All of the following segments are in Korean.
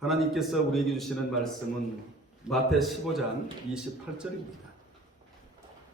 하나님께서 우리에게 주시는 말씀은 마태 15장 28절입니다.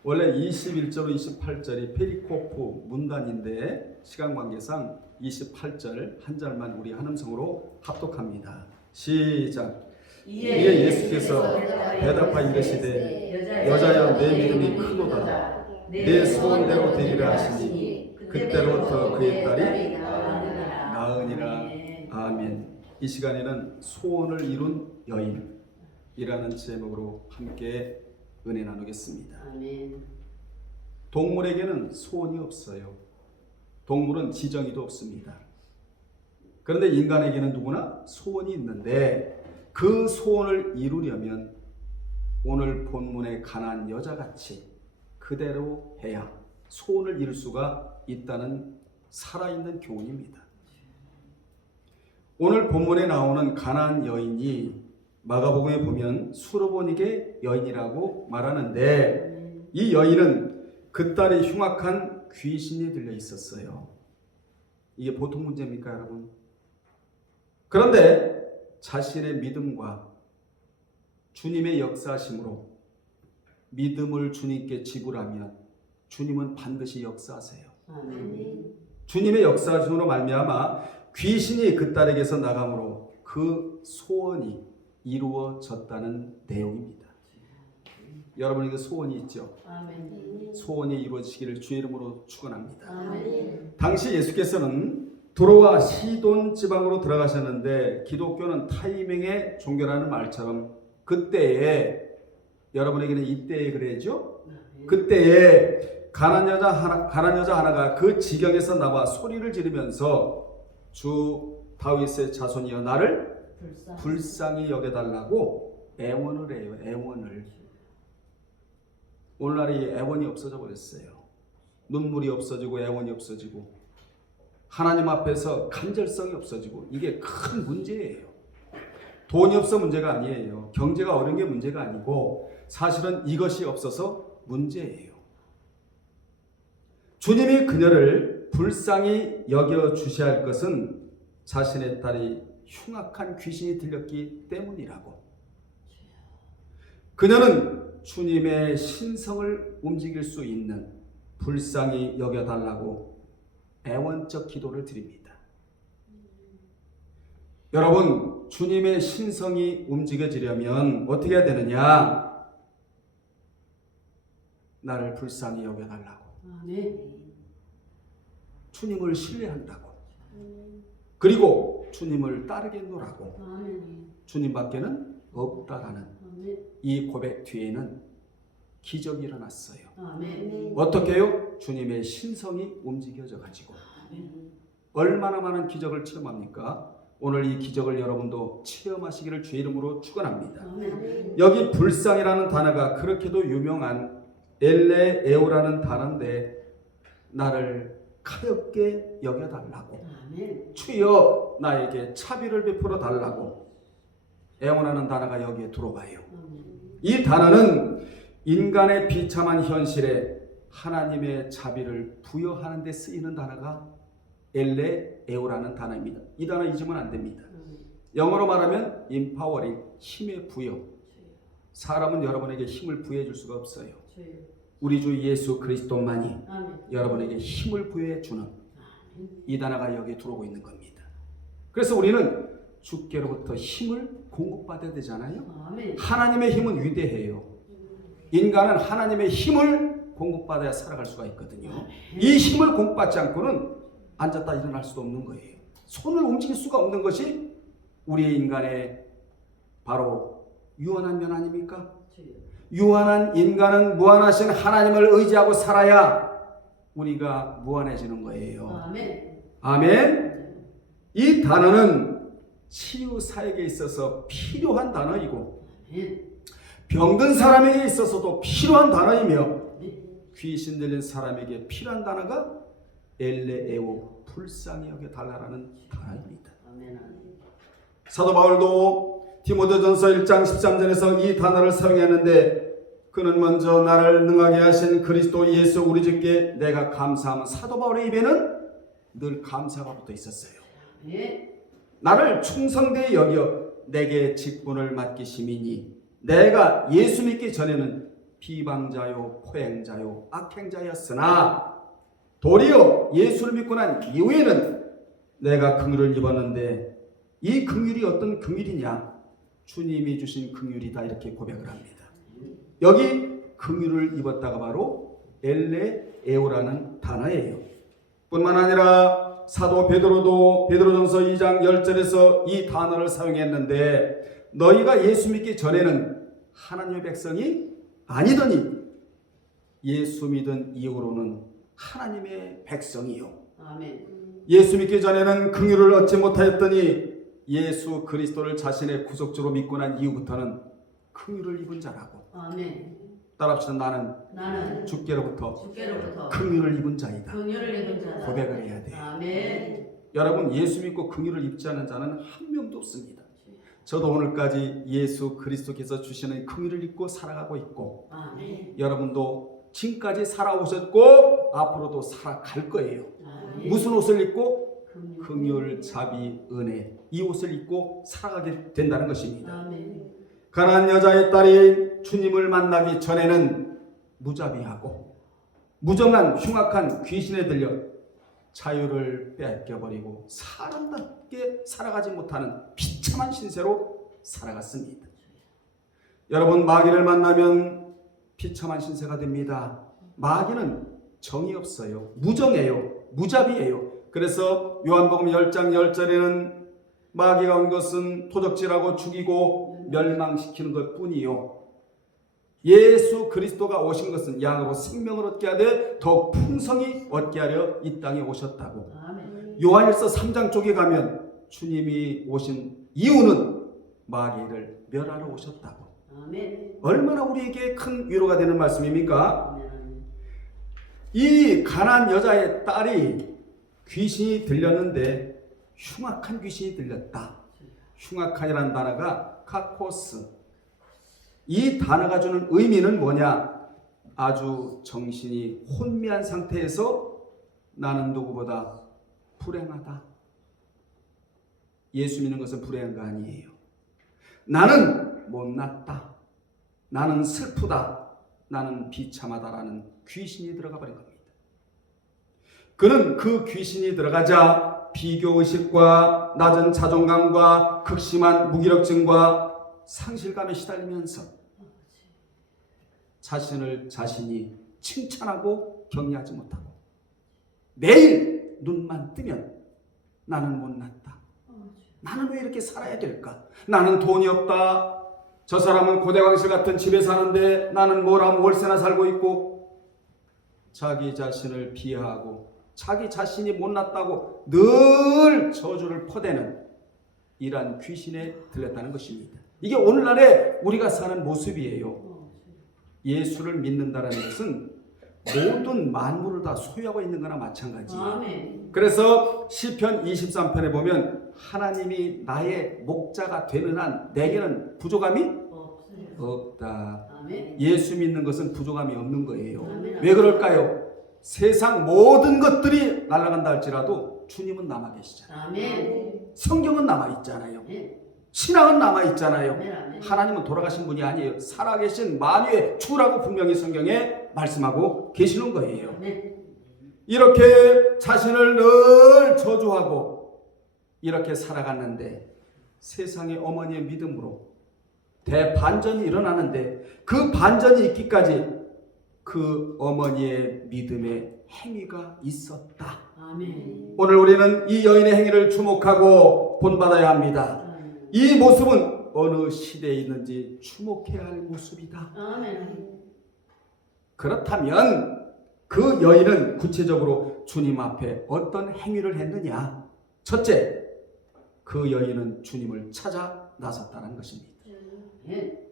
원래 21절로 28절이 페리코프 문단인데 시간 관계상 28절 한 절만 우리 한 음성으로 합독합니다. 시작. 이에 예수께서 대답하여 이르시되 여자여 내 믿음이 크도다. 내 소원대로 되리라 하시니 그때로부터 그의 딸이 나으니라. 아멘. 이 시간에는 소원을 이룬 여인이라는 제목으로 함께 은혜 나누겠습니다. 아멘. 동물에게는 소원이 없어요. 동물은 지정이도 없습니다. 그런데 인간에게는 누구나 소원이 있는데 그 소원을 이루려면 오늘 본문의 가난한 여자같이 그대로 해야 소원을 이룰 수가 있다는 살아있는 교훈입니다. 오늘 본문에 나오는 가난한 여인이 마가복음에 보면 수르보니게 여인이라고 말하는데 이 여인은 그 딸이 흉악한 귀신이 들려 있었어요. 이게 보통 문제입니까, 여러분? 그런데 자신의 믿음과 주님의 역사하심으로 믿음을 주님께 지불하면 주님은 반드시 역사하세요. 아멘. 주님의 역사하심으로 말미암아 귀신이 그 딸에게서 나감으로 그 소원이 이루어졌다는 내용입니다. 여러분에게 소원이 있죠? 아멘. 소원이 이루어지기를 주의 이름으로 축원합니다. 아멘. 당시 예수께서는 두로와 시돈 지방으로 들어가셨는데 기독교는 타이밍의 종교라는 말처럼 그때에 여러분에게는 이때에 그래야죠. 그때에 가난한 여자 하나가 그 지경에서 나와 소리를 지르면서 주 다윗의 자손이여 나를 불쌍히 여겨달라고 애원을 해요. 애원을. 오늘날이 애원이 없어져 버렸어요. 눈물이 없어지고 애원이 없어지고 하나님 앞에서 간절성이 없어지고 이게 큰 문제예요. 돈이 없어 문제가 아니에요. 경제가 어려운 게 문제가 아니고 사실은 이것이 없어서 문제예요. 주님이 그녀를 불쌍히 여겨주셔야 할 것은 자신의 딸이 흉악한 귀신이 들렸기 때문이라고. 그녀는 주님의 신성을 움직일 수 있는 불쌍히 여겨달라고 애원적 기도를 드립니다. 여러분, 주님의 신성이 움직여지려면 어떻게 해야 되느냐? 나를 불쌍히 여겨달라고. 아멘. 주님을 신뢰한다고. 그리고 주님을 따르겠노라고. 아멘. 주님밖에는 없다라는 아멘. 이 고백 뒤에는 기적이 일어났어요. 아멘. 어떻게 해요? 주님의 신성이 움직여져 가지고. 아멘. 얼마나 많은 기적을 체험합니까? 오늘 이 기적을 여러분도 체험하시기를 주의 이름으로 축원합니다. 아멘. 여기 불쌍이라는 단어가 그렇게도 유명한 엘레에오라는 단어인데 나를 가엽게 여겨달라고. 아멘. 주여 나에게 차비를 베풀어 달라고 애원하는 단어가 여기에 들어와요. 아멘. 이 단어는 인간의 비참한 현실에 하나님의 자비를 부여하는 데 쓰이는 단어가 엘레에오라는 단어입니다. 이 단어 잊으면 안 됩니다. 영어로 말하면 empowering, 힘의 부여. 사람은 여러분에게 힘을 부여해 줄 수가 없어요. 우리 주 예수 그리스도만이 아멘. 여러분에게 힘을 부여해 주는 이 단어가 여기에 들어오고 있는 겁니다. 그래서 우리는 주께로부터 힘을 공급받아야 되잖아요. 아멘. 하나님의 힘은 위대해요. 인간은 하나님의 힘을 공급받아야 살아갈 수가 있거든요. 이 힘을 공급받지 않고는 앉았다 일어날 수도 없는 거예요. 손을 움직일 수가 없는 것이 우리의 인간의 바로 유한한 면 아닙니까? 유한한 인간은 무한하신 하나님을 의지하고 살아야 우리가 무한해지는 거예요. 아멘. 아멘. 이 단어는 치유 사역에 있어서 필요한 단어이고 병든 사람에게 있어서도 필요한 단어이며 귀신 들린 사람에게 필요한 단어가 엘레에오, 불쌍히 여겨달라는 단어입니다. 아멘. 사도 바울도 디모데전서 1장 13절에서 이 단어를 사용했는데 그는 먼저 나를 능하게 하신 그리스도 예수 우리 주께 내가 감사하면 사도 바울의 입에는 늘 감사가 붙어 있었어요. 네. 나를 충성되이 여겨 내게 직분을 맡기심이니 내가 예수 믿기 전에는 비방자요 포행자요 악행자였으나 도리어 예수를 믿고 난 이후에는 내가 긍휼을 입었는데 이 긍휼이 어떤 긍휼이냐? 주님이 주신 긍휼이다 이렇게 고백을 합니다. 여기 긍휼을 입었다가 바로 엘레에오라는 단어예요. 뿐만 아니라 사도 베드로도 베드로전서 2장 10절에서 이 단어를 사용했는데 너희가 예수 믿기 전에는 하나님의 백성이 아니더니 예수 믿은 이후로는 하나님의 백성이요. 아멘. 예수 믿기 전에는 긍휼을 얻지 못하였더니 예수 그리스도를 자신의 구속주로 믿고 난 이후부터는 긍휼을 입은 자라고. 아멘. 따라합시다. 나는 나는 주께로부터 주께로부터 긍휼을 입은 자이다. 긍휼을 입은 자다. 고백을 해야 돼요. 아멘. 여러분, 예수 믿고 긍휼을 입지 않은 자는 한 명도 없습니다. 저도 오늘까지 예수 그리스도께서 주시는 긍휼을 입고 살아가고 있고 아멘. 여러분도 지금까지 살아오셨고 앞으로도 살아갈 거예요. 아멘. 무슨 옷을 입고? 긍휼. 긍휼, 자비, 은혜 이 옷을 입고 살아가게 된다는 것입니다. 아멘. 가난한 여자의 딸이 주님을 만나기 전에는 무자비하고 무정한 흉악한 귀신에 들려 자유를 빼앗겨버리고 사람답게 살아가지 못하는 비참한 신세로 살아갔습니다. 여러분, 마귀를 만나면 비참한 신세가 됩니다. 마귀는 정이 없어요. 무정해요. 무자비해요. 그래서 요한복음 10장 10절에는 마귀가 온 것은 도적질하고 죽이고 멸망시키는 것뿐이요. 예수 그리스도가 오신 것은 양으로 생명을 얻게 하되 더욱 풍성히 얻게 하려 이 땅에 오셨다고. 아멘. 요한일서 3장 쪽에 가면 주님이 오신 이유는 마귀를 멸하러 오셨다고. 아멘. 얼마나 우리에게 큰 위로가 되는 말씀입니까? 아멘. 이 가난한 여자의 딸이 귀신이 들렸는데 흉악한 귀신이 들렸다. 흉악한이라는 단어가 카코스. 이 단어가 주는 의미는 뭐냐? 아주 정신이 혼미한 상태에서 나는 누구보다 불행하다. 예수 믿는 것은 불행한 거 아니에요. 나는 못났다. 나는 슬프다. 나는 비참하다라는 귀신이 들어가 버린 겁니다. 그는 그 귀신이 들어가자 비교의식과 낮은 자존감과 극심한 무기력증과 상실감에 시달리면서 자신이 칭찬하고 격려하지 못하고 매일 눈만 뜨면 나는 못났다. 나는 왜 이렇게 살아야 될까? 나는 돈이 없다. 저 사람은 고대광실 같은 집에 사는데 나는 뭘 하면 월세나 살고 있고 자기 자신을 비하하고 자기 자신이 못났다고 늘 저주를 퍼대는 이러한 귀신에 들렸다는 것입니다. 이게 오늘날의 우리가 사는 모습이에요. 예수를 믿는다는 것은 모든 만물을 다 소유하고 있는 거나 마찬가지예요. 아멘. 그래서 시편 23편에 보면 하나님이 나의 목자가 되는 한 내게는 부족함이 없어요. 없다. 아멘. 예수 믿는 것은 부족함이 없는 거예요. 아멘. 왜 그럴까요? 세상 모든 것들이 날아간다 할지라도 주님은 남아 계시잖아요. 아멘. 성경은 남아 있잖아요. 아멘. 신앙은 남아 있잖아요. 아멘. 하나님은 돌아가신 분이 아니에요. 살아계신 만유의 주라고 분명히 성경에 말씀하고 계시는 거예요. 아멘. 이렇게 자신을 늘 저주하고 이렇게 살아갔는데 세상의 어머니의 믿음으로 대반전이 일어나는데 그 반전이 있기까지 그 어머니의 믿음의 행위가 있었다. 아멘. 오늘 우리는 이 여인의 행위를 주목하고 본받아야 합니다. 이 모습은 어느 시대에 있는지 주목해야 할 모습이다. 아멘. 그렇다면 그 여인은 구체적으로 주님 앞에 어떤 행위를 했느냐? 첫째, 그 여인은 주님을 찾아 나섰다는 것입니다. 아멘.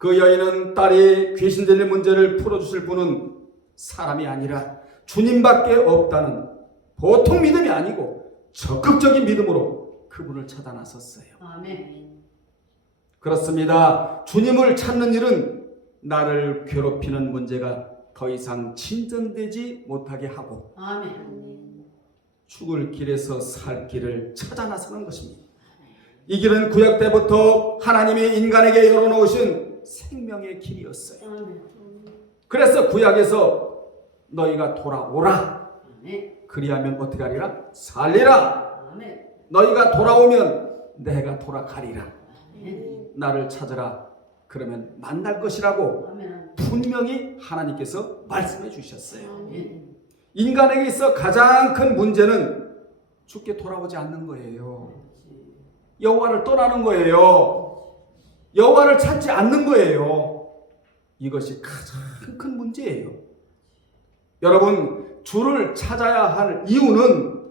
그 여인은 딸이 귀신 들린 문제를 풀어주실 분은 사람이 아니라 주님밖에 없다는 보통 믿음이 아니고 적극적인 믿음으로 그분을 찾아 나섰어요. 아멘. 그렇습니다. 주님을 찾는 일은 나를 괴롭히는 문제가 더 이상 진전되지 못하게 하고 아멘. 죽을 길에서 살 길을 찾아 나서는 것입니다. 이 길은 구약 때부터 하나님이 인간에게 열어놓으신 생명의 길이었어요. 아멘. 그래서 구약에서 너희가 돌아오라. 아멘. 그리하면 어떻게 하리라? 살리라. 아멘. 너희가 돌아오면 내가 돌아가리라. 아멘. 나를 찾으라. 그러면 만날 것이라고 아멘. 분명히 하나님께서 말씀해 주셨어요. 아멘. 인간에게 있어 가장 큰 문제는 주께 돌아오지 않는 거예요. 여호와를 떠나는 거예요. 여호와를 찾지 않는 거예요. 이것이 가장 큰 문제예요. 여러분, 주를 찾아야 할 이유는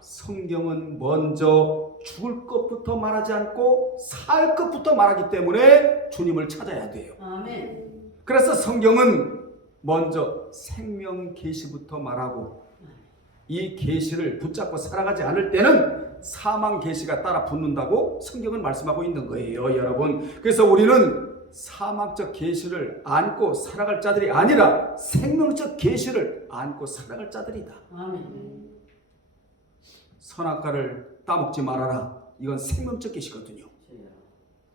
성경은 먼저 죽을 것부터 말하지 않고 살 것부터 말하기 때문에 주님을 찾아야 돼요. 아멘. 그래서 성경은 먼저 생명 계시부터 말하고 이 계시를 붙잡고 살아가지 않을 때는 사망 계시가 따라 붙는다고 성경은 말씀하고 있는 거예요, 여러분. 그래서 우리는 사망적 계시를 안고 살아갈 자들이 아니라 생명적 계시를 안고 살아갈 자들이다. 아멘. 선악과를 따먹지 말아라. 이건 생명적 계시거든요.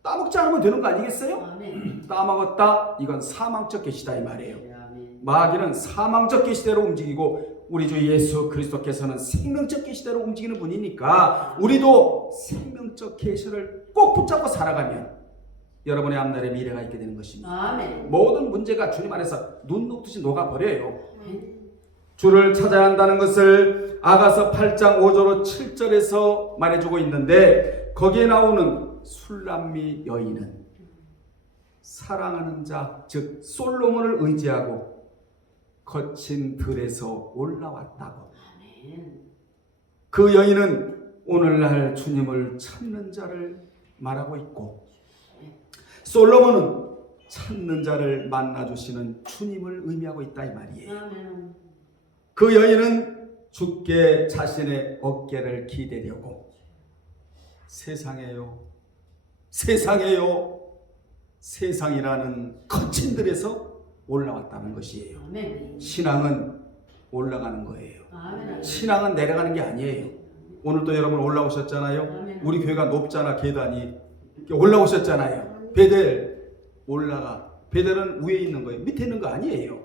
따먹지 않으면 되는 거 아니겠어요? 아멘. 따먹었다. 이건 사망적 계시다 이 말이에요. 아멘. 마귀는 사망적 계시대로 움직이고 우리 주 예수 그리스도께서는 생명적 계시대로 움직이는 분이니까 우리도 생명적 계시를 꼭 붙잡고 살아가면 여러분의 앞날에 미래가 있게 되는 것입니다. 아멘. 모든 문제가 주님 안에서 눈 녹듯이 녹아버려요. 아멘. 주를 찾아야 한다는 것을 아가서 8장 5절로 7절에서 말해주고 있는데 거기에 나오는 술람미 여인은 사랑하는 자, 즉 솔로몬을 의지하고 거친 들에서 올라왔다고. 아멘. 그 여인은 오늘날 주님을 찾는 자를 말하고 있고 솔로몬은 찾는 자를 만나주시는 주님을 의미하고 있다 이 말이에요. 아멘. 그 여인은 주께 자신의 어깨를 기대려고 세상이라는 거친 들에서 올라왔다는 것이에요. 아멘. 신앙은 올라가는 거예요. 아멘. 신앙은 내려가는 게 아니에요. 오늘도 여러분 올라오셨잖아요. 아멘. 우리 교회가 높잖아. 계단이 올라오셨잖아요. 베델 올라가. 베델은 위에 있는 거예요. 밑에 있는 거 아니에요.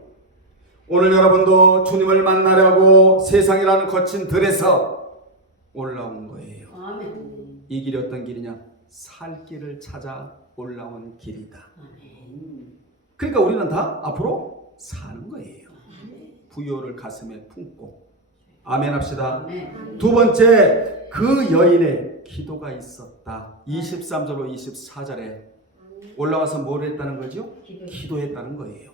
오늘 여러분도 주님을 만나려고 세상이라는 거친 들에서 올라온 거예요. 아멘. 이 길이 어떤 길이냐? 살 길을 찾아 올라온 길이다. 아멘. 그러니까 우리는 다 앞으로 사는 거예요. 부요를 가슴에 품고. 아멘 합시다. 아멘. 두 번째, 그 여인의 기도가 있었다. 23절로 24절에 올라와서 뭘 했다는 거죠? 기도했다는 거예요.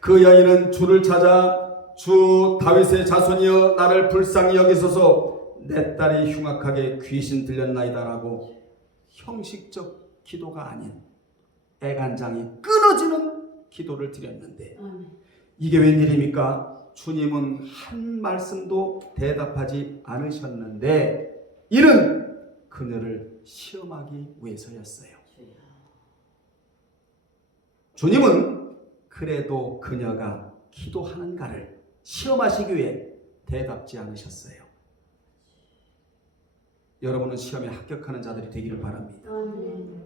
그 여인은 주를 찾아 주 다윗의 자손이여 나를 불쌍히 여기소서 내 딸이 흉악하게 귀신 들렸나이다라고 형식적 기도가 아닌 애간장이 끊어지는 기도를 드렸는데 아멘. 이게 웬일입니까? 주님은 한 말씀도 대답하지 않으셨는데 이는 그녀를 시험하기 위해서였어요. 주님은 그래도 그녀가 기도하는가를 시험하시기 위해 대답지 않으셨어요. 여러분은 시험에 합격하는 자들이 되기를 바랍니다. 아멘.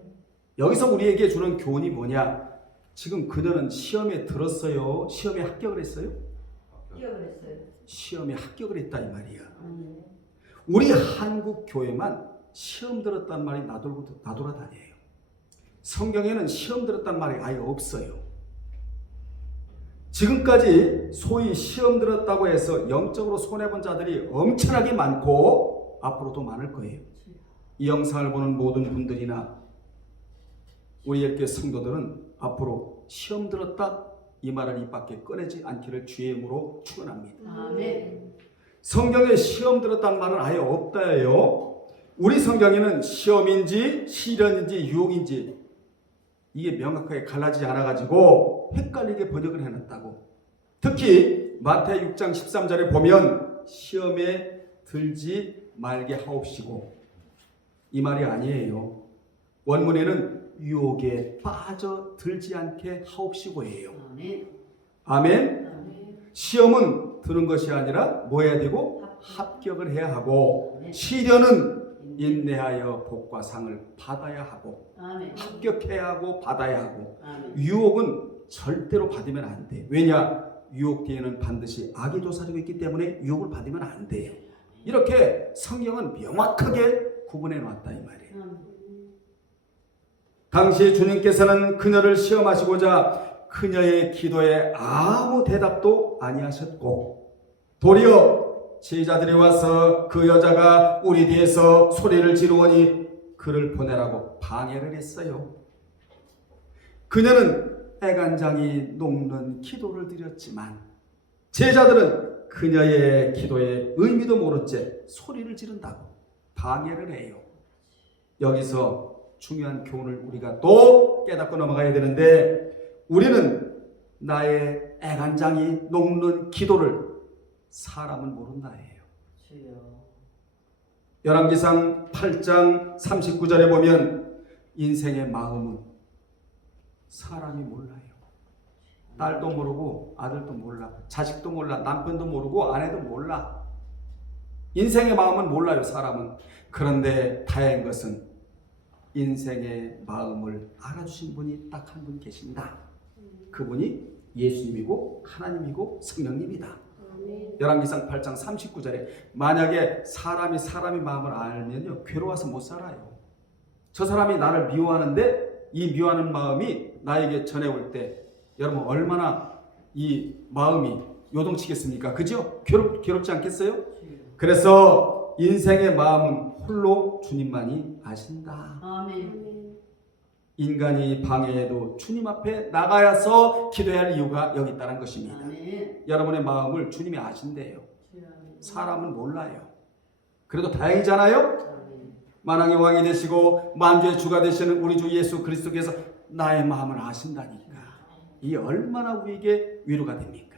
여기서 우리에게 주는 교훈이 뭐냐? 지금 그녀는 시험에 들었어요? 시험에 합격을 했어요? 뛰어버렸어요. 시험에 합격을 했다 이 말이야. 아멘. 우리 한국 교회만 시험 들었단 말이 나돌아다녀요. 성경에는 시험 들었단 말이 아예 없어요. 지금까지 소위 시험 들었다고 해서 영적으로 손해본 자들이 엄청나게 많고 앞으로도 많을 거예요. 이 영상을 보는 모든 분들이나 우리 열교 성도들은 앞으로 시험 들었다 이 말을 입 밖에 꺼내지 않기를 주의 이름으로 축원합니다. 아멘. 성경에 시험 들었다는 말은 아예 없다예요. 우리 성경에는 시험인지 시련인지 유혹인지 이게 명확하게 갈라지지 않아가지고 헷갈리게 번역을 해놨다고. 특히 마태 6장 13절에 보면 시험에 들지 말게 하옵시고 이 말이 아니에요. 원문에는 유혹에 빠져들지 않게 하옵시고예요. 아멘. 아멘. 아멘. 시험은 드는 것이 아니라 뭐 해야 되고 합격을 해야 하고 시련은 인내하여 복과 상을 받아야 하고 아멘. 합격해야 하고 받아야 하고 아멘. 유혹은 절대로 받으면 안 돼. 왜냐? 유혹 뒤에는 반드시 악이 도사리고 있기 때문에 유혹을 받으면 안 돼요. 이렇게 성경은 명확하게 구분해 놨다 이 말이에요. 당시 주님께서는 그녀를 시험하시고자 그녀의 기도에 아무 대답도 아니하셨고 도리어 제자들이 와서 그 여자가 우리 뒤에서 소리를 지르오니 그를 보내라고 방해를 했어요. 그녀는 애간장이 녹는 기도를 드렸지만 제자들은 그녀의 기도의 의미도 모른 채 소리를 지른다고 방해를 해요. 여기서 중요한 교훈을 우리가 또 깨닫고 넘어가야 되는데 우리는 나의 애간장이 녹는 기도를 사람은 모른다 해요. 열왕기상 8장 39절에 보면 인생의 마음은 사람이 몰라요. 딸도 모르고 아들도 몰라, 자식도 몰라, 남편도 모르고 아내도 몰라. 인생의 마음은 몰라요, 사람은. 그런데 다행인 것은 인생의 마음을 알아주신 분이 딱 한 분 계신다. 그분이 예수님이고 하나님이고 성령님이다. 열왕기상 8장 39절에 만약에 사람이 마음을 알면요 괴로워서 못 살아요. 저 사람이 나를 미워하는데 이 미워하는 마음이 나에게 전해올 때 여러분 얼마나 이 마음이 요동치겠습니까? 그죠? 괴롭지 않겠어요? 그래서 인생의 마음은 홀로 주님만이 아신다. 아멘. 인간이 방해해도 주님 앞에 나가서 기도해야 할 이유가 여기 있다는 것입니다. 아멘. 여러분의 마음을 주님이 아신대요. 사람은 몰라요. 그래도 다행이잖아요. 만왕의 왕이 되시고 만주의 주가 되시는 우리 주 예수 그리스도께서 나의 마음을 아신다니까. 이 얼마나 우리에게 위로가 됩니까?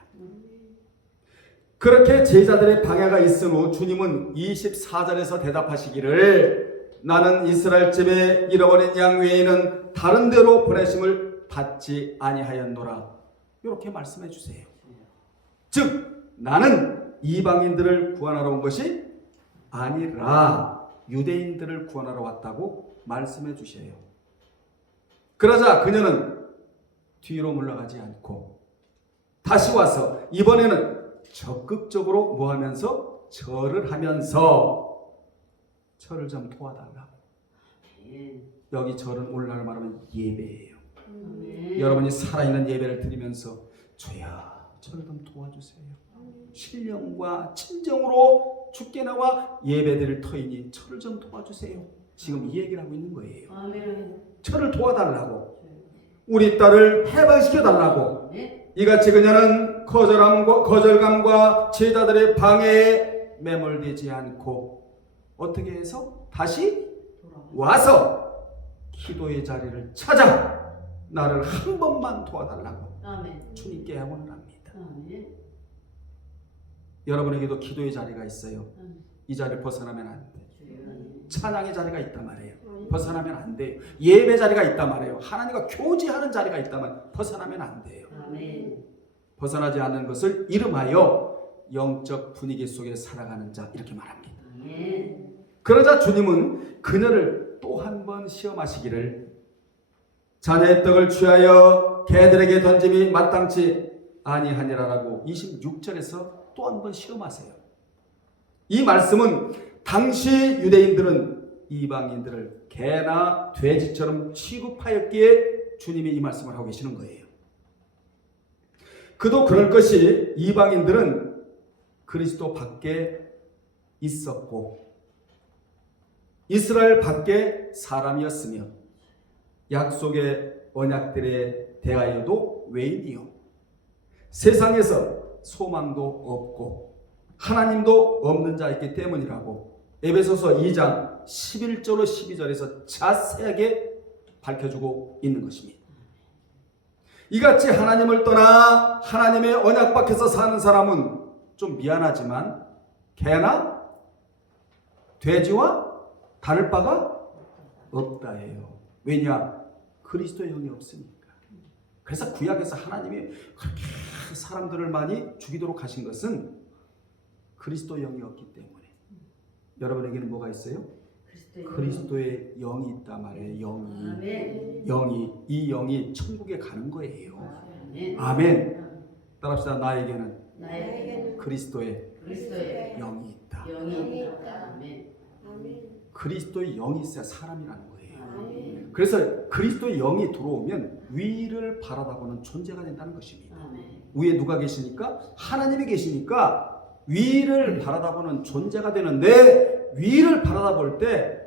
그렇게 제자들의 방해가 있은 후 주님은 24절에서 대답하시기를 나는 이스라엘 집에 잃어버린 양 외에는 다른 데로 보내심을 받지 아니하였노라. 이렇게 말씀해 주세요. 즉 나는 이방인들을 구원하러 온 것이 아니라 유대인들을 구원하러 왔다고 말씀해 주셔요. 그러자 그녀는 뒤로 물러가지 않고 다시 와서 이번에는 적극적으로 뭐 하면서 절을 하면서 절을 좀 도와달라고. 여기 절은 오늘날 말하면 예배예요. 여러분이 살아있는 예배를 드리면서 주야 저를 좀 도와주세요. 신령과 친정으로 주께 나와 예배드릴 터이니 저를 좀 도와주세요. 지금 이 얘기를 하고 있는 거예요. 저를 도와달라고. 우리 딸을 해방시켜달라고. 이같이 그녀는 거절감과 제자들의 방해에 매몰되지 않고 어떻게 해서 다시 와서 기도의 자리를 찾아 나를 한 번만 도와달라고 주님께 애원을 합니다. 여러분에게도 기도의 자리가 있어요. 이 자리를 벗어나면 안 돼. 찬양의 자리가 있단 말이에요. 벗어나면 안 돼요. 예배 자리가 있단 말이에요. 하나님과 교제하는 자리가 있다면 벗어나면 안 돼요. 벗어나지 않는 것을 이름하여 영적 분위기 속에 살아가는 자 이렇게 말합니다. 그러자 주님은 그녀를 또 한 번 시험하시기를 자네의 떡을 취하여 개들에게 던짐이 마땅치 아니하니라라고 26절에서 또 한 번 시험하세요. 이 말씀은 당시 유대인들은 이방인들을 개나 돼지처럼 취급하였기에 주님이 이 말씀을 하고 계시는 거예요. 그도 그럴 것이 이방인들은 그리스도 밖에 있었고 이스라엘 밖에 사람이었으며 약속의 언약들에 대하여도 외인이요 세상에서 소망도 없고 하나님도 없는 자였기 때문이라고 에베소서 2장 11절로 12절에서 자세하게 밝혀주고 있는 것입니다. 이같이 하나님을 떠나 하나님의 언약 밖에서 사는 사람은 좀 미안하지만 개나 돼지와 다를 바가 없다 해요. 왜냐? 그리스도의 영이 없으니까. 그래서 구약에서 하나님이 그렇게 사람들을 많이 죽이도록 하신 것은 그리스도의 영이 없기 때문에. 여러분에게는 뭐가 있어요? 그리스도의 영이 있단 말이에요. 아멘. 이 영이 천국에 가는 거예요. 아멘. 아멘. 따라합시다. 나에게는 나에게는 그리스도의 그리스도의 영이 있다. 영이 있다. 아멘. 그리스도의 영이 있어야 사람이라는 거예요. 아멘. 그래서 그리스도의 영이 들어오면 위를 바라다보는 존재가 된다는 것입니다. 아멘. 위에 누가 계시니까? 하나님이 계시니까 위를 바라다보는 존재가 되는데, 위를 바라다볼 때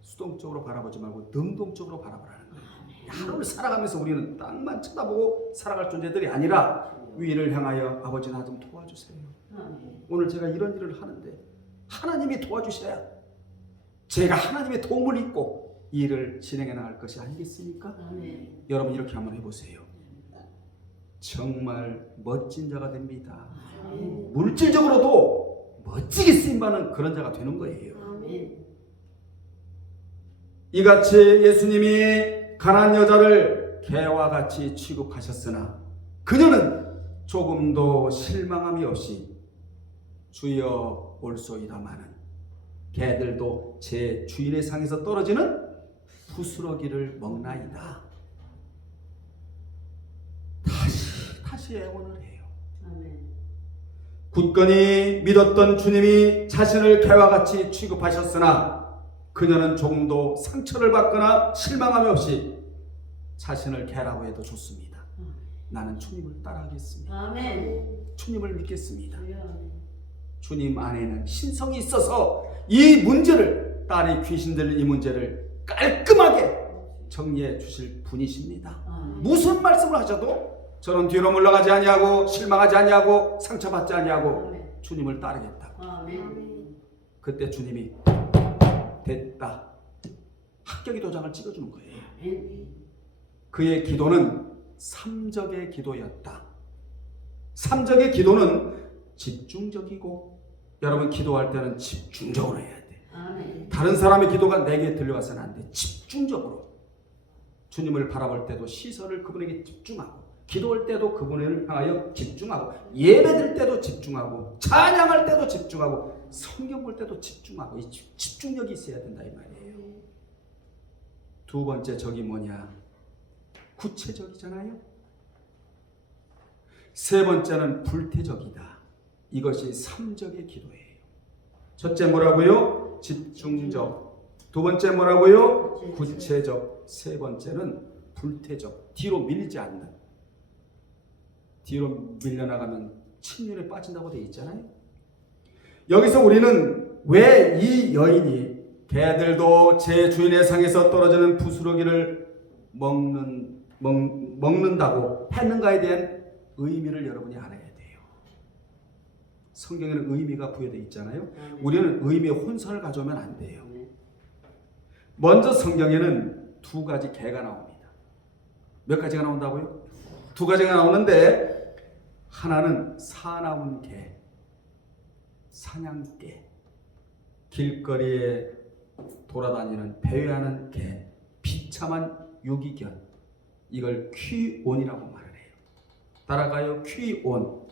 수동적으로 바라보지 말고 능동적으로 바라보라는 거예요. 하루를 살아가면서 우리는 땅만 쳐다보고 살아갈 존재들이 아니라 위를 향하여 아버지 나 좀 도와주세요. 아멘. 오늘 제가 이런 일을 하는데 하나님이 도와주셔야 제가 하나님의 도움을 입고 이 일을 진행해 나갈 것이 아니겠습니까? 아멘. 여러분 이렇게 한번 해보세요. 정말 멋진 자가 됩니다. 아멘. 물질적으로도 멋지게 쓰임받는 그런 자가 되는 거예요. 아멘. 이같이 예수님이 가난한 여자를 개와 같이 취급하셨으나 그녀는 조금도 실망함이 없이 주여 올소이다마는 개들도 제 주인의 상에서 떨어지는 부스러기를 먹나이다. 다시 애원을 해요. 아멘. 굳건히 믿었던 주님이 자신을 개와 같이 취급하셨으나 그녀는 조금도 상처를 받거나 실망함이 없이 자신을 개라고 해도 좋습니다. 나는 주님을 따라하겠습니다. 아멘. 주님을 믿겠습니다. 아멘. 주님 안에는 신성이 있어서 이 문제를, 딸이 귀신 들린 이 문제를 깔끔하게 정리해 주실 분이십니다. 아멘. 무슨 말씀을 하셔도 저는 뒤로 물러가지 아니하고 실망하지 아니하고 상처받지 아니하고 아멘. 주님을 따르겠다고. 아멘. 그때 주님이 됐다, 합격의 도장을 찍어주는 거예요. 아멘. 그의 기도는 삼적의 기도였다. 삼적의 기도는 집중적이고, 여러분 기도할 때는 집중적으로 해야 돼. 아멘. 다른 사람의 기도가 내게 들려와서는 안 돼. 집중적으로 주님을 바라볼 때도 시선을 그분에게 집중하고, 기도할 때도 그분을 향하여 집중하고, 예배드릴 때도 집중하고, 찬양할 때도 집중하고, 성경 볼 때도 집중하고, 이 집중력이 있어야 된다 이 말이에요. 두 번째 적이 뭐냐? 구체적이잖아요. 세 번째는 불태적이다. 이것이 삼적의 기도예요. 첫째 뭐라고요? 집중적. 두 번째 뭐라고요? 구체적. 세 번째는 불태적. 뒤로 밀리지 않는. 뒤로 밀려나가면 침륜에 빠진다고 되어 있잖아요. 여기서 우리는 왜 이 여인이 개들도 제 주인의 상에서 떨어지는 부스러기를 먹는다고 했는가에 대한 의미를 여러분이 알아야 돼요. 성경에는 의미가 부여되어 있잖아요. 우리는 의미의 혼선을 가져오면 안 돼요. 먼저 성경에는 두 가지 개가 나옵니다. 몇 가지가 나온다고요? 두 가지가 나오는데, 하나는 사나운 개, 사냥개, 길거리에 돌아다니는 배회하는 개, 비참한 유기견, 이걸 퀴온이라고 말을 해요. 따라가요. 퀴온.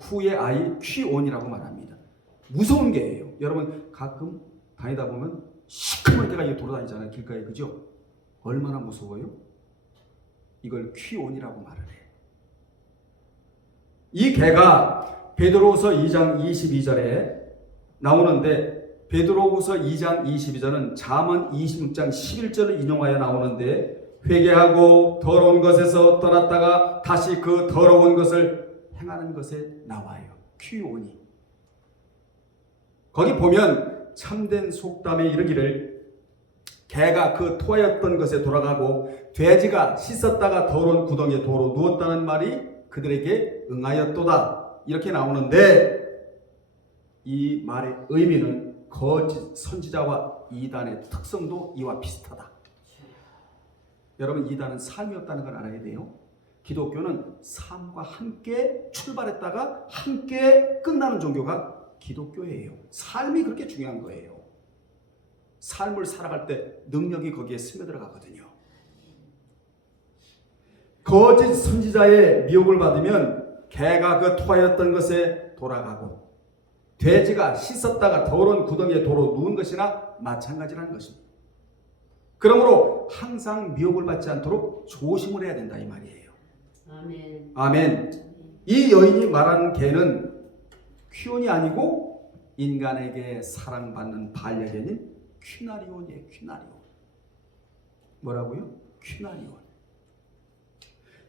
후의 아이 퀴온이라고 말합니다. 무서운 개예요. 여러분 가끔 다니다 보면 시커먼 개가 돌아다니잖아요. 길가에. 그죠? 얼마나 무서워요? 이걸 퀴온이라고 말을 해요. 이 개가 베드로후서 2장 22절에 나오는데, 베드로후서 2장 22절은 잠언 26장 11절을 인용하여 나오는데, 회개하고 더러운 것에서 떠났다가 다시 그 더러운 것을 행하는 것에 나와요. 퀴온이. 거기 보면 참된 속담에 이르기를, 개가 그 토하였던 것에 돌아가고 돼지가 씻었다가 더러운 구덩이에 도로 누웠다는 말이 그들에게 응하였도다, 이렇게 나오는데, 이 말의 의미는 거짓 선지자와 이단의 특성도 이와 비슷하다. 여러분 이단은 삶이 없다는 걸 알아야 돼요. 기독교는 삶과 함께 출발했다가 함께 끝나는 종교가 기독교예요. 삶이 그렇게 중요한 거예요. 삶을 살아갈 때 능력이 거기에 스며들어가거든요. 거짓 선지자의 미혹을 받으면 개가 그 토하였던 것에 돌아가고 돼지가 씻었다가 더러운 구덩이에 도로 누운 것이나 마찬가지라는 것입니다. 그러므로 항상 미혹을 받지 않도록 조심을 해야 된다 이 말이에요. 아멘. 아멘. 이 여인이 말하는 개는 퀴온이 아니고 인간에게 사랑받는 반려견인 퀴나리온이에요. 퀴나리온. 뭐라고요? 퀴나리온.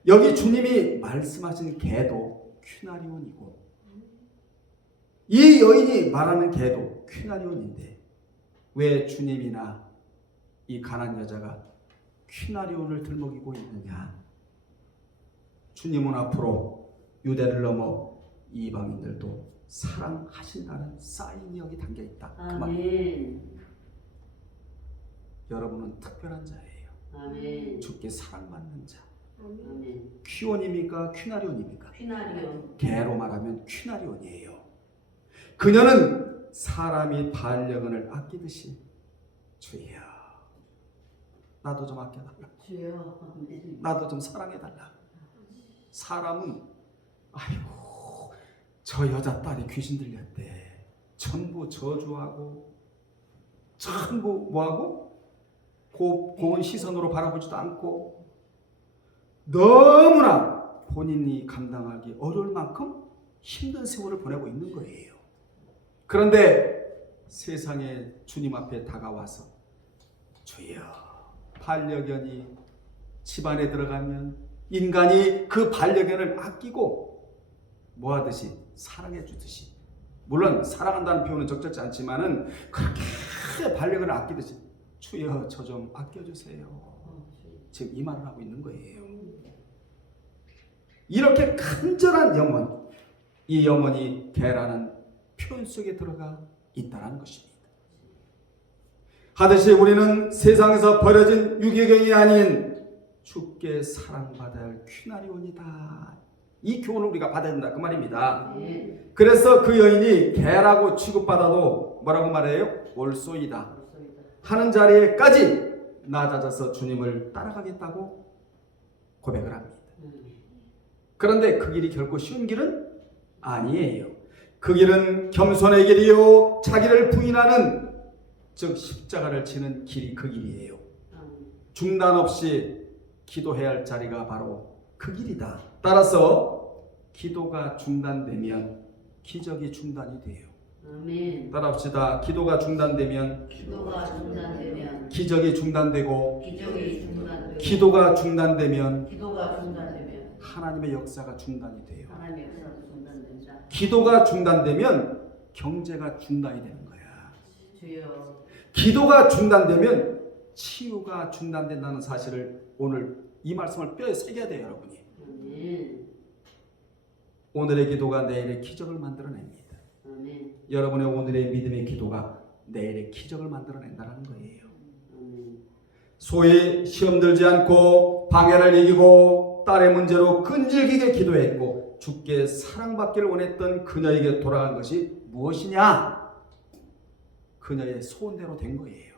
여기 주님이 말씀하신 개도 퀴나리온이고 이 여인이 말하는 개도 퀴나리온인데 왜 주님이나 이 가난 여자가 퀴나리온을 들먹이고 있느냐? 주님은 앞으로 유대를 넘어 이방인들도 사랑하신다는 사인이 여기 담겨 있다. 그 말. 아멘. 여러분은 특별한 자예요. 아멘. 주께 사랑받는 자. 아멘. 퀴온입니까? 퀴나리온입니까? 퀴나리온. 개로 말하면 퀴나리온이에요. 그녀는 사람이 반려견을 아끼듯이 주여 나도 좀 아껴달라. 주여. 아멘. 나도 좀 사랑해달라. 사람은 아이고 저 여자 딸이 귀신 들렸대. 전부 저주하고 전부 뭐하고 고운 시선으로 바라보지도 않고 너무나 본인이 감당하기 어려울 만큼 힘든 세월을 보내고 있는 거예요. 그런데 세상에 주님 앞에 다가와서 주여 반려견이 집안에 들어가면 인간이 그 반려견을 아끼고 뭐하듯이 사랑해 주듯이 물론 사랑한다는 표현은 적절치 않지만은 그렇게 반려견을 아끼듯이 주여 저 좀 아껴주세요. 지금 이 말을 하고 있는 거예요. 이렇게 간절한 영혼, 이 영혼이 개라는 표현 속에 들어가 있다는 것입니다. 하듯이 우리는 세상에서 버려진 유기견이 아닌 주께 사랑받아야 할 퀴나리온이다. 이 교훈을 우리가 받아야 된다 그 말입니다. 아멘. 그래서 그 여인이 개라고 취급받아도 뭐라고 말해요? 올소이다 하는 자리에까지 낮아져서 주님을 따라가겠다고 고백을 합니다. 그런데 그 길이 결코 쉬운 길은 아니에요. 그 길은 겸손의 길이요 자기를 부인하는 즉 십자가를 지는 길이 그 길이에요. 중단 없이 기도해야 할 자리가 바로 그 길이다. 따라서 기도가 중단되면 기적이 중단이 돼요. 아멘. 따라합시다. 기도가 중단되면 기도가 중단되면 기적이 중단되고 기적이 중단되고 기도가 중단되면 기도가 중단되면 하나님의 역사가 중단이 돼요. 하나님의 역사도 중단된다. 기도가 중단되면 경제가 중단이 되는 거야. 주여. 기도가 중단되면 치유가 중단된다는 사실을 오늘 이 말씀을 뼈에 새겨야 돼요, 여러분이. 아멘. 오늘의 기도가 내일의 기적을 만들어냅니다. 아멘. 여러분의 오늘의 믿음의 기도가 내일의 기적을 만들어낸다는 거예요. 아멘. 소위 시험 들지 않고 방해를 이기고 딸의 문제로 끈질기게 기도했고 주께 사랑받기를 원했던 그녀에게 돌아간 것이 무엇이냐? 그녀의 소원대로 된 거예요.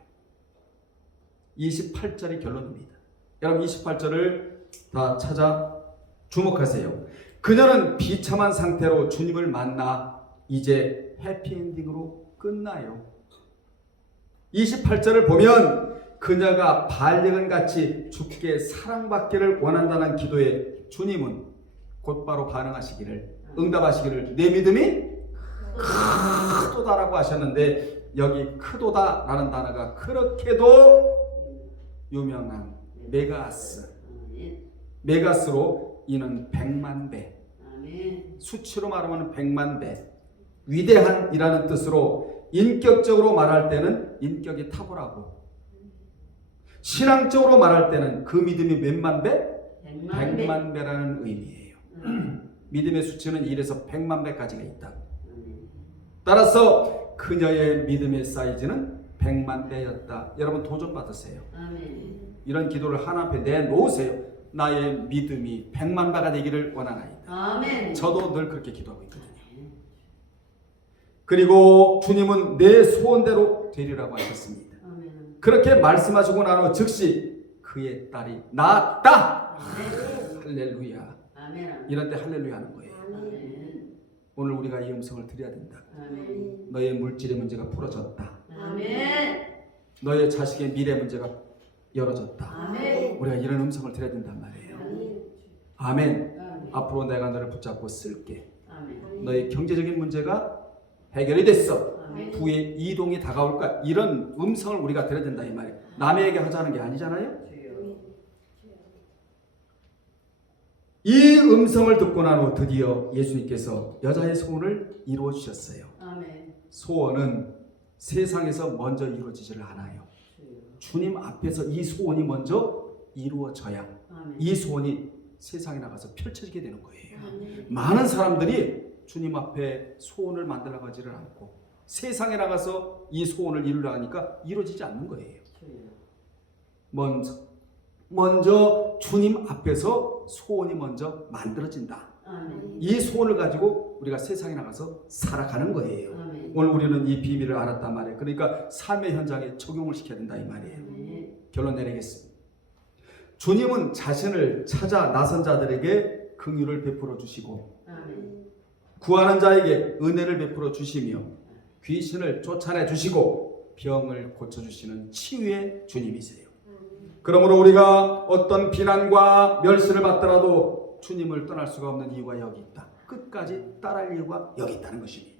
28절이 결론입니다. 여러분 28절을 다 찾아 주목하세요. 그녀는 비참한 상태로 주님을 만나 이제 해피엔딩으로 끝나요. 28절을 보면 그녀가 반려견같이 주께 사랑받기를 원한다는 기도에 주님은 곧바로 반응하시기를 응답하시기를 내 믿음이 크도다라고 하셨는데 여기 크도다라는 단어가 그렇게도 유명한 메가스 메가스로 이는 100만 배 아멘. 수치로 말하면 100만 배 위대한이라는 뜻으로 인격적으로 말할 때는 인격이 탁월하고 신앙적으로 말할 때는 그 믿음이 몇만 배? 100만 배라는 의미예요. 믿음의 수치는 1에서 100만 배까지가 있다. 따라서 그녀의 믿음의 사이즈는 100만 배였다. 여러분 도전 받으세요. 아멘. 이런 기도를 하나님 앞에 내놓으세요. 나의 믿음이 100만 배가 되기를 원하나이다. 아멘. 저도 늘 그렇게 기도하고 있거든요. 그리고 주님은 내 소원대로 되리라고 하셨습니다. 아멘. 그렇게 말씀하시고 난 후 즉시 그의 딸이 나았다. 아멘. 할렐루야. 아멘. 이런 때 할렐루야 하는 거예요. 아멘. 오늘 우리가 이 음성을 드려야 된다. 아멘. 너의 물질의 문제가 풀어졌다. 아멘. 너의 자식의 미래 문제가 열어졌다. 아멘. 우리가 이런 음성을 드려야 된단 말이에요. 아멘. 아멘. 아멘. 앞으로 내가 너를 붙잡고 쓸게. 아멘. 너의 경제적인 문제가 해결이 됐어. 아멘. 부의 이동이 다가올까? 이런 음성을 우리가 드려야 된다 이 말이에요. 남에게 하자는 게 아니잖아요. 이 음성을 듣고 난 후 드디어 예수님께서 여자의 소원을 이루어 주셨어요. 아멘. 소원은 세상에서 먼저 이루어지지를 않아요. 주님 앞에서 이 소원이 먼저 이루어져야 아멘. 이 소원이 세상에 나가서 펼쳐지게 되는 거예요. 아멘. 많은 사람들이 주님 앞에 소원을 만들어 가지를 않고 세상에 나가서 이 소원을 이루려 하니까 이루어지지 않는 거예요. 먼저 주님 앞에서 소원이 먼저 만들어진다. 아멘. 이 소원을 가지고 우리가 세상에 나가서 살아가는 거예요. 아멘. 오늘 우리는 이 비밀을 알았단 말이에요. 그러니까 삶의 현장에 적용을 시켜야 된다 이 말이에요. 아멘. 결론 내리겠습니다. 주님은 자신을 찾아 나선 자들에게 긍휼을 베풀어 주시고 아멘. 구하는 자에게 은혜를 베풀어 주시며 귀신을 쫓아내 주시고 병을 고쳐 주시는 치유의 주님이세요. 그러므로 우리가 어떤 비난과 멸시를 받더라도 주님을 떠날 수가 없는 이유가 여기 있다. 끝까지 따라할 이유가 여기 있다는 것입니다.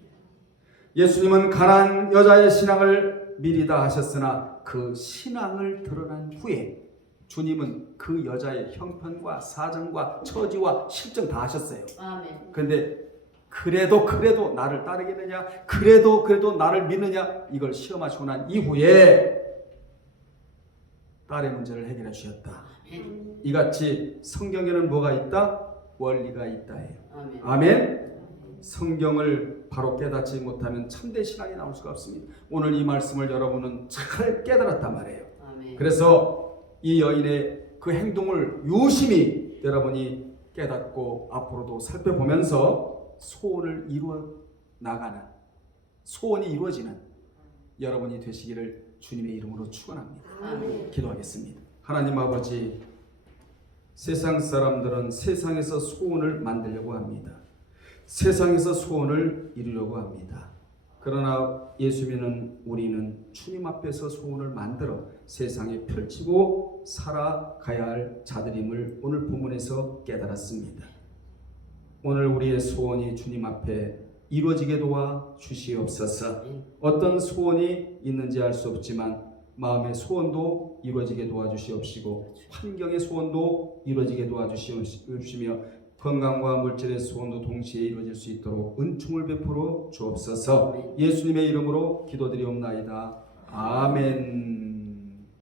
예수님은 가난한 여자의 신앙을 미리 다 하셨으나 그 신앙을 드러난 후에 주님은 그 여자의 형편과 사정과 처지와 실정 다 하셨어요. 아멘. 그런데 그래도 나를 따르겠느냐, 그래도 나를 믿느냐, 이걸 시험하시고 난 이후에 딸의 문제를 해결해 주셨다. 아멘. 이같이 성경에는 뭐가 있다? 원리가 있다예요. 아멘. 아멘. 성경을 바로 깨닫지 못하면 참된 신앙이 나올 수가 없습니다. 오늘 이 말씀을 여러분은 잘 깨달았단 말이에요. 아멘. 그래서 이 여인의 그 행동을 유심히 여러분이 깨닫고 앞으로도 살펴보면서 소원을 이루어 나가는, 소원이 이루어지는 여러분이 되시기를 주님의 이름으로 축원합니다. 아멘. 기도하겠습니다. 하나님 아버지, 세상 사람들은 세상에서 소원을 만들려고 합니다. 세상에서 소원을 이루려고 합니다. 그러나 예수 믿는 우리는 주님 앞에서 소원을 만들어 세상에 펼치고 살아가야 할 자들임을 오늘 본문에서 깨달았습니다. 오늘 우리의 소원이 주님 앞에 이루어지게 도와 주시옵소서. 어떤 소원이 있는지 알 수 없지만 마음의 소원도 이루어지게 도와주시옵시고 환경의 소원도 이루어지게 도와주시며 건강과 물질의 소원도 동시에 이루어질 수 있도록 은총을 베풀어 주옵소서. 예수님의 이름으로 기도드리옵나이다. 아멘.